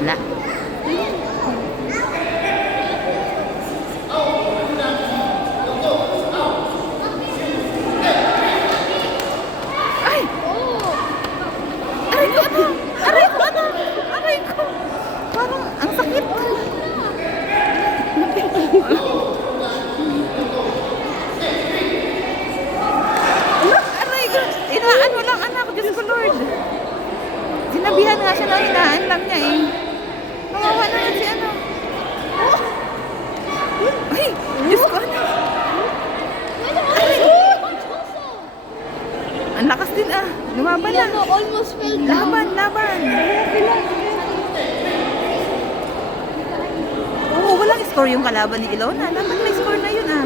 Wala. Ay! Aray ko, ano? Aray ko, ano? Aray ko. Parang ang sakit. Aray ko. Hinaan mo lang, anak. Diyos ko, Lord. Sinabihan nga siya na hinaan lang niya eh. Kawawa na yan si ano. Ay! Diyos ko, anak. Ang lakas din ah. Lumaban na. Almost fell down. Laban, laban. Oo, walang score yung kalaban ni Ilona. Dapat may score na yun ah.